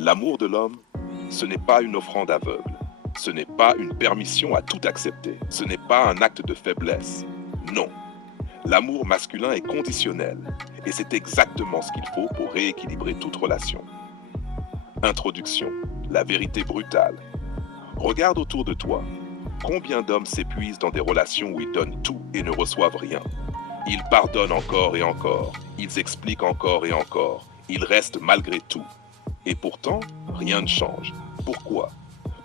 L'amour de l'homme, ce n'est pas une offrande aveugle. Ce n'est pas une permission à tout accepter. Ce n'est pas un acte de faiblesse. Non. L'amour masculin est conditionnel. Et c'est exactement ce qu'il faut pour rééquilibrer toute relation. Introduction. La vérité brutale. Regarde autour de toi. Combien d'hommes s'épuisent dans des relations où ils donnent tout et ne reçoivent rien? Ils pardonnent encore et encore. Ils expliquent encore et encore. Ils restent malgré tout. Et pourtant, rien ne change. Pourquoi?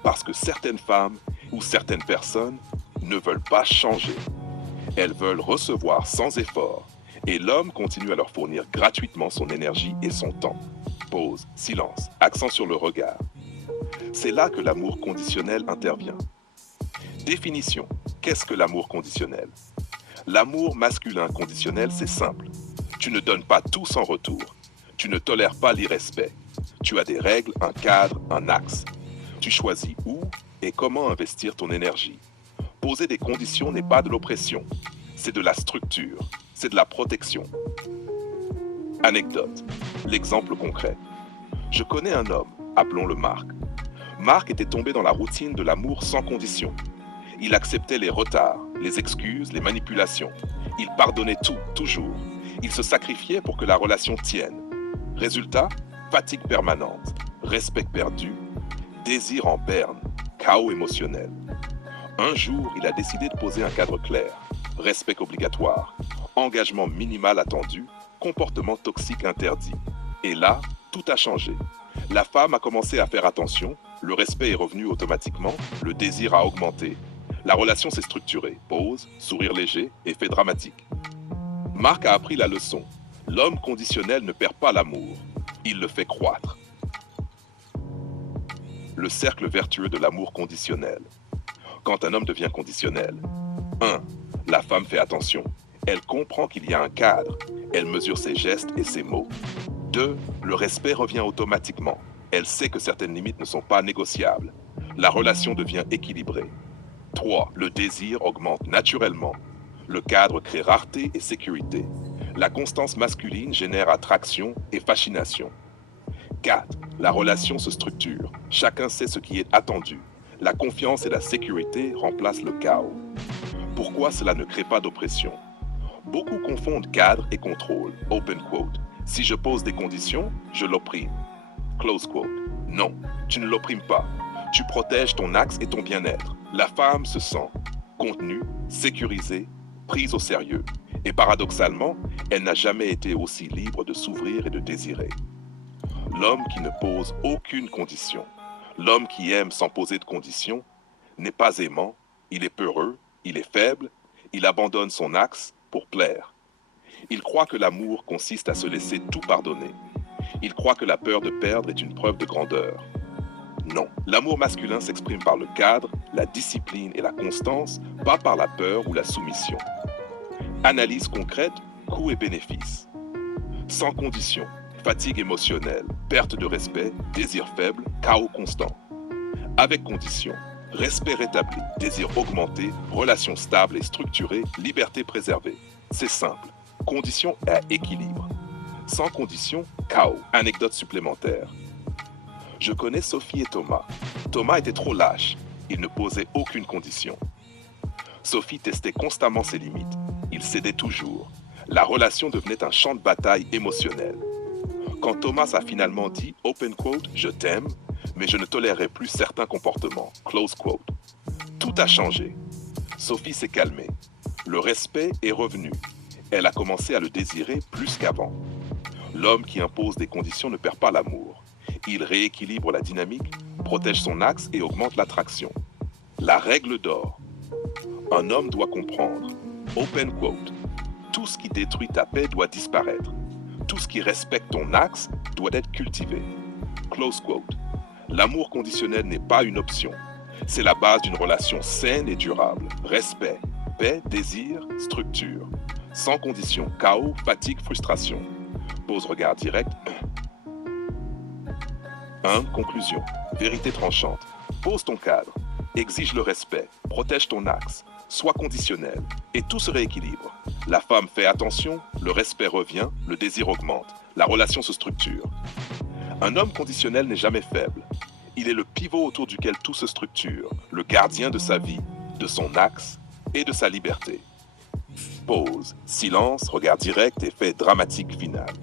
Parce que certaines femmes ou certaines personnes ne veulent pas changer. Elles veulent recevoir sans effort. Et l'homme continue à leur fournir gratuitement son énergie et son temps. Pause, silence, accent sur le regard. C'est là que l'amour conditionnel intervient. Définition. Qu'est-ce que l'amour conditionnel? L'amour masculin conditionnel, c'est simple. Tu ne donnes pas tout sans retour. Tu ne tolères pas l'irrespect. Tu as des règles, un cadre, un axe. Tu choisis où et comment investir ton énergie. Poser des conditions n'est pas de l'oppression. C'est de la structure. C'est de la protection. Anecdote. L'exemple concret. Je connais un homme, appelons-le Marc. Marc était tombé dans la routine de l'amour sans condition. Il acceptait les retards, les excuses, les manipulations. Il pardonnait tout, toujours. Il se sacrifiait pour que la relation tienne. Résultat, fatigue permanente, respect perdu, désir en berne, chaos émotionnel. Un jour, il a décidé de poser un cadre clair. Respect obligatoire, engagement minimal attendu, comportement toxique interdit. Et là, tout a changé. La femme a commencé à faire attention, le respect est revenu automatiquement, le désir a augmenté. La relation s'est structurée, pause, sourire léger, effet dramatique. Marc a appris la leçon. L'homme conditionnel ne perd pas l'amour, il le fait croître. Le cercle vertueux de l'amour conditionnel. Quand un homme devient conditionnel, 1. La femme fait attention. Elle comprend qu'il y a un cadre. Elle mesure ses gestes et ses mots. 2. Le respect revient automatiquement. Elle sait que certaines limites ne sont pas négociables. La relation devient équilibrée. 3. Le désir augmente naturellement. Le cadre crée rareté et sécurité. La constance masculine génère attraction et fascination. 4. La relation se structure. Chacun sait ce qui est attendu. La confiance et la sécurité remplacent le chaos. Pourquoi cela ne crée pas d'oppression? Beaucoup confondent cadre et contrôle. Open quote. Si je pose des conditions, je l'opprime. Close quote. Non, tu ne l'opprimes pas. Tu protèges ton axe et ton bien-être. La femme se sent contenue, sécurisée, prise au sérieux. Et paradoxalement, elle n'a jamais été aussi libre de s'ouvrir et de désirer. L'homme qui ne pose aucune condition, l'homme qui aime sans poser de condition, n'est pas aimant, il est peureux, il est faible, il abandonne son axe pour plaire. Il croit que l'amour consiste à se laisser tout pardonner. Il croit que la peur de perdre est une preuve de grandeur. Non, l'amour masculin s'exprime par le cadre, la discipline et la constance, pas par la peur ou la soumission. Analyse concrète, coûts et bénéfices. Sans condition, fatigue émotionnelle, perte de respect, désir faible, chaos constant. Avec condition, respect rétabli, désir augmenté, relation stable et structurée, liberté préservée. C'est simple. Condition à équilibre. Sans condition, chaos. Anecdote supplémentaire. Je connais Sophie et Thomas. Thomas était trop lâche. Il ne posait aucune condition. Sophie testait constamment ses limites. Il cédait toujours. La relation devenait un champ de bataille émotionnel. Quand Thomas a finalement dit, open quote, je t'aime, mais je ne tolérerai plus certains comportements, close quote. Tout a changé. Sophie s'est calmée. Le respect est revenu. Elle a commencé à le désirer plus qu'avant. L'homme qui impose des conditions ne perd pas l'amour. Il rééquilibre la dynamique, protège son axe et augmente l'attraction. La règle d'or. Un homme doit comprendre, open quote, tout ce qui détruit ta paix doit disparaître. Tout ce qui respecte ton axe doit être cultivé. Close quote. L'amour conditionnel n'est pas une option. C'est la base d'une relation saine et durable. Respect, paix, désir, structure. Sans condition, chaos, fatigue, frustration. Pose regard direct. 1. Conclusion. Vérité tranchante. Pose ton cadre. Exige le respect. Protège ton axe. Sois conditionnel. Et tout se rééquilibre. La femme fait attention, le respect revient, le désir augmente. La relation se structure. Un homme conditionnel n'est jamais faible. Il est le pivot autour duquel tout se structure, le gardien de sa vie, de son axe et de sa liberté. Pause, silence, regard direct, effet dramatique final.